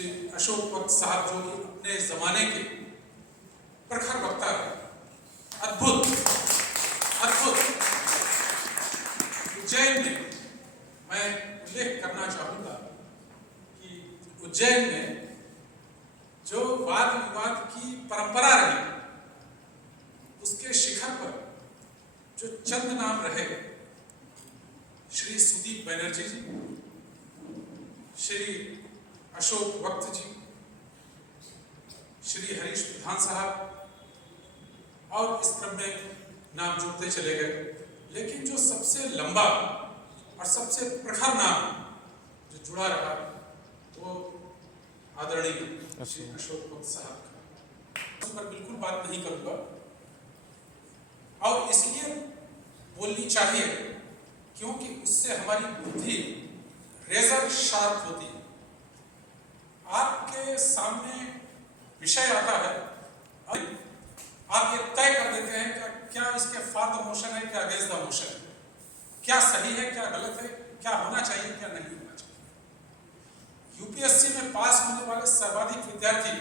श्री अशोक वक्त साहब, जो कि अपने जमाने के प्रखर वक्ता है, अद्भुत अद्भुत। उज्जैन में मैं उल्लेख करना चाहूंगा कि उज्जैन में जो वाद विवाद की परंपरा रही, उसके शिखर पर जो चंद नाम रहे, श्री सुदीप बनर्जी जी, श्री अशोक वक्त जी, श्री हरीश प्रधान साहब, और इस क्रम में नाम जुड़ते चले गए। लेकिन जो सबसे लंबा और सबसे प्रखर नाम जो जुड़ा रहा, वो आदरणीय श्री अशोक वक्त साहब का। उस पर बिल्कुल बात नहीं करूंगा, और इसलिए बोलनी चाहिए क्योंकि उससे हमारी बुद्धि रेजर शार्प होती है। आपके सामने विषय आता है, आप ये तय कर देते हैं कि क्या इसके फॉर द मोशन है, क्या अगेंस्ट द मोशन है, क्या सही है, क्या गलत है, क्या होना चाहिए, क्या नहीं होना चाहिए। यूपीएससी में पास होने वाले सर्वाधिक विद्यार्थी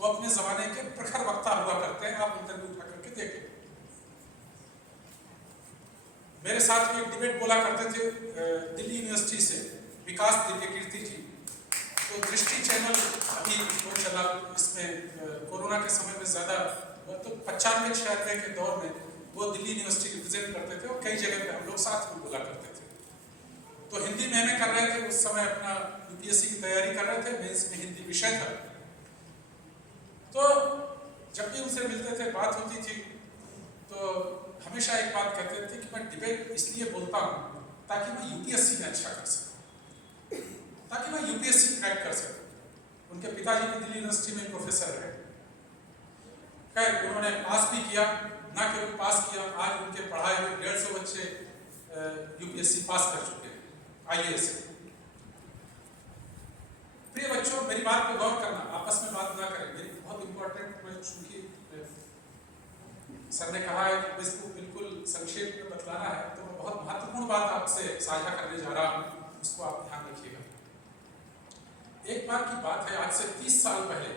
वो अपने जमाने के प्रखर वक्ता हुआ करते हैं। आप इंटरव्यू उठा करके देखें। मेरे साथ में एक डिबेट बोला करते थे दिल्ली यूनिवर्सिटी से विकास दिव्य कीर्ति जी। तो दृष्टि चैनल अभी वो चला, इसमें कोरोना के समय में ज्यादा, तो 95-96 के दौर में वो दिल्ली यूनिवर्सिटी रिप्रेजेंट करते थे और कई जगह पे हम लोग साथ में बोला करते थे। तो हिंदी में हमें कर रहे थे, उस समय अपना यूपीएससी की तैयारी कर रहे थे, मेंस में हिंदी विषय था। तो जब भी उनसे मिलते थे, बात होती थी, तो हमेशा एक बात कहते थे कि मैं डिबेट इसलिए बोलता हूँ ताकि मैं यूपीएससी में अच्छा कर सकूँ, ताकि मैं यूपीएससी क्रैक कर सकूँ। उनके पिताजी भी दिल्ली यूनिवर्सिटी में प्रोफेसर है। खैर, उन्होंने पास भी किया, ना केवल पास किया, आज उनके पढ़ाए हुए 150 बच्चे यूपीएससी पास कर चुके हैं आईएएस से। प्रिय बच्चों, मेरी बात पे गौर करना, आपस में बात ना करें, मेरी बहुत इंपॉर्टेंट, चूंकि सर ने कहा है कि इसको बिल्कुल संक्षेप में बतलाना है, तो मैं बहुत महत्वपूर्ण बात आपसे साझा करने जा रहा हूँ, उसको आप ध्यान रखिएगा। एक बार की बात है, आज से 30 साल पहले,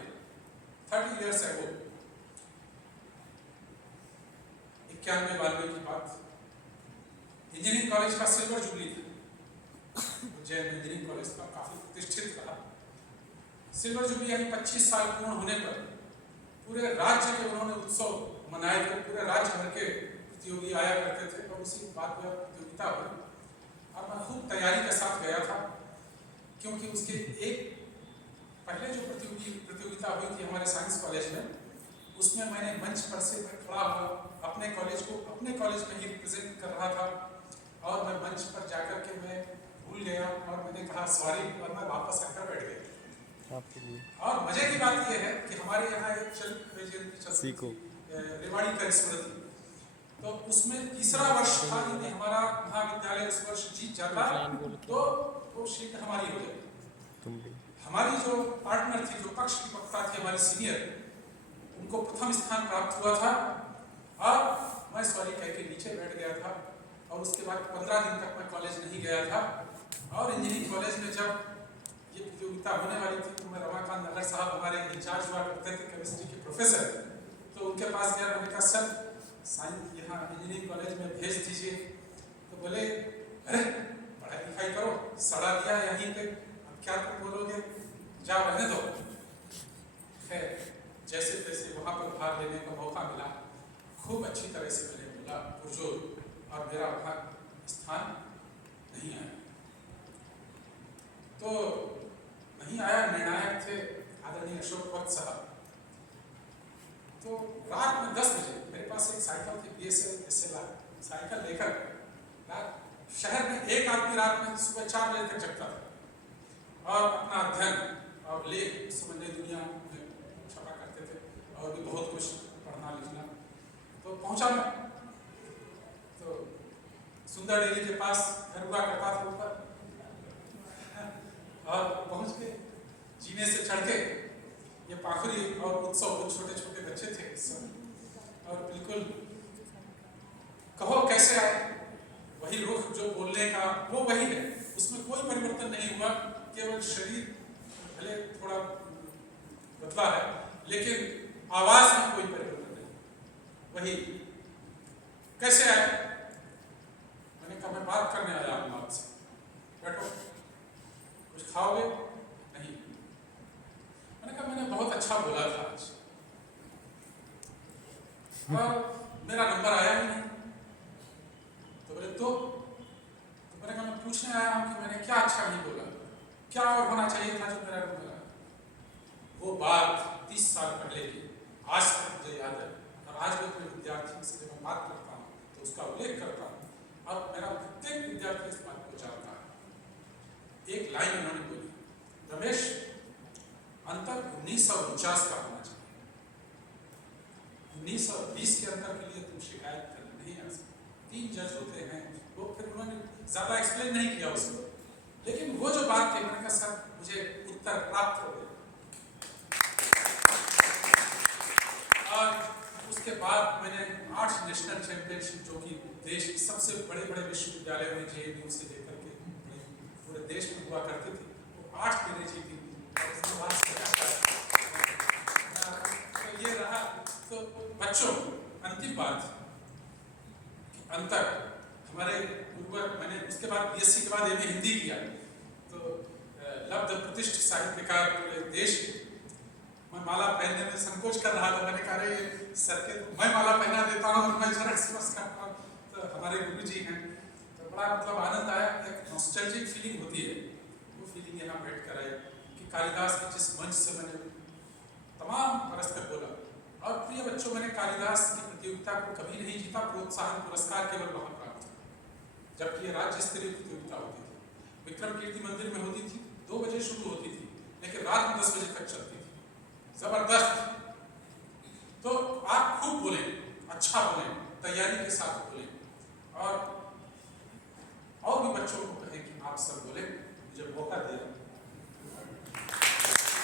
30 ईयर्स एगो, 91-92 की बात, इंजीनियरिंग कॉलेज का सिल्वर जुबली था। उज्जैन में इंजीनियरिंग कॉलेज का काफी प्रतिष्ठित रहा। सिल्वर जुबली यानी 25 साल पूर्ण होने पर पूरे राज्य के उन्होंने उत्सव मनाए थे। पूरे राज्य भर के प्रतियोगी आया करते थे और उसी बात में प्रतियोगिता हुई, और मैं खूब तैयारी के साथ गया था, क्योंकि उसके एक पहले जो प्रतियोगिता हुई थी हमारे साइंस कॉलेज में, उसमें मैंने मंच पर से खड़ा हुआ अपने कॉलेज को, अपने कॉलेज में ही रिप्रेजेंट कर रहा था, और मैं मंच पर जाकर के मैं भूल गया और मैंने कहा सॉरी, और मैं वापस आकर बैठ गया। और मजे की बात यह है कि हमारे यहाँ एक चलती रेवाड़ी का स्मृति, तो उसमें तीसरा वर्ष था, यदि हमारा महाविद्यालय इस वर्ष जीत जाता तो वो सीट हमारी हो जाती। हमारी जो पार्टनर थी, जो पक्ष की वक्ता थी, हमारी सीनियर, उनको प्रथम स्थान प्राप्त हुआ था, और मैं सॉरी कह के नीचे बैठ गया था। और उसके बाद 15 दिन तक मैं कॉलेज नहीं गया था। और इंजीनियरिंग कॉलेज में जब ये प्रतियोगिता होने वाली थी, तो मैं रमाकांत नगर साहब हमारे इंचार्ज हुआ करते थे, केमिस्ट्री के प्रोफेसर, तो उनके पास गया। मैंने कहा सर, साइंस यहाँ इंजीनियरिंग कॉलेज में भेज दीजिए। तो बोले अरे पढ़ाई लिखाई करो, सड़ा दिया यहीं पे, अब क्या तुम बोलोगे, जाओ रहने दो। खैर, जैसे तैसे वहाँ पर भाग लेने का मौका मिला, खूब अच्छी तरह से मैंने बोला पुरजोर, और मेरा वहाँ स्थान नहीं आया। तो नहीं आया, निर्णायक थे आदरणीय अशोक वक्त साहब। तो रात में 10 बजे मेरे पास एक साइकिल थी, BSL SLR साइकिल लेकर रात शहर में एक आदमी रात में सुबह 4 बजे तक जगता था और अपना अध्ययन और लेख, उस समय नई दुनिया में छपा करते थे और भी बहुत कुछ पढ़ना लिखना। तो पहुंचा मैं, तो सुंदर डेरी के पास घर हुआ करता था ऊपर, और पहुंच के जीने से चढ़ के ये पाखुरी और उत्सव, बहुत छोटे छोटे बच्चे थे इस समय, और बिल्कुल कहो कैसे आए, वही रुख जो बोलने का वो वही है, उसमें कोई परिवर्तन नहीं हुआ, केवल शरीर भले बदला है, लेकिन आवाज में कोई परिवर्तन नहीं। वही कैसे आए? मैंने कहा मैं बात करने आया हूं आपसे, बैठो, कुछ खाओगे? नहीं। मैंने कहा मैंने बहुत अच्छा बोला था आज, और मेरा नंबर आया ही नहीं। तो बोले तो मैंने कहा मैं पूछने आया हूं कि मैंने क्या अच्छा नहीं बोला, क्या और होना चाहिए था जो मेरा नंबर आया। वो बात 30 साल पहले की आज तक मुझे याद है, और आज भी अपने विद्यार्थियों से जब मैं बात करता हूँ तो उसका उल्लेख करता हूँ, और मेरा प्रत्येक विद्यार्थी इस बात को जानता है। एक लाइन उन्होंने बोली, रमेश, अंतर 1949 का होना चाहिए, 1920 के अंतर के लिए तुम शिकायत करने नहीं आ सकते। 3 जज होते हैं, वो फिर उन्होंने ज्यादा एक्सप्लेन नहीं किया उसको, लेकिन वो जो बात थी, मैंने कहा सर मुझे उत्तर प्राप्त हो गया। और उसके बाद मैंने 8 नेशनल चैंपियनशिप, जो कि देश के सबसे बड़े बड़े विश्वविद्यालयों में JNU से लेकर के पूरे देश में हुआ करती थी, वो 8 मैंने जीती। तो ये रहा। तो बच्चों, अंतिम बात, अंतर हमारे पूर्व, मैंने उसके बाद BSc के बाद MA हिंदी किया, तो लब्ध प्रतिष्ठित साहित्यकार पूरे देश के, मैं माला पहनने में संकोच कर रहा था। मैंने कहा अरे सर के मैं माला पहना देता हूँ और मैं जरा स्पर्श करता हूँ, तो हमारे गुरु जी हैं, तो बड़ा मतलब आनंद आया, एक नॉस्टैल्जिक फीलिंग होती है। वो फीलिंग यहाँ बैठ कर आई कि कालिदास के जिस मंच से मैंने तमाम बरस तक बोला, और प्रिय बच्चों, मैंने कालिदास की प्रतियोगिता को कभी नहीं जीता, प्रोत्साहन पुरस्कार केवल वहां प्राप्त हुआ, जबकि ये राज्य स्तरीय प्रतियोगिता होती थी। विक्रम कीर्ति मंदिर में होती थी, 2 बजे शुरू होती थी, लेकिन रात में 10 बजे तक चलती थी, जबरदस्त। तो आप खूब बोलें, अच्छा बोलें, तैयारी के साथ बोलें, और भी बच्चों को कहें कि आप सब बोलें, मुझे मौका दें।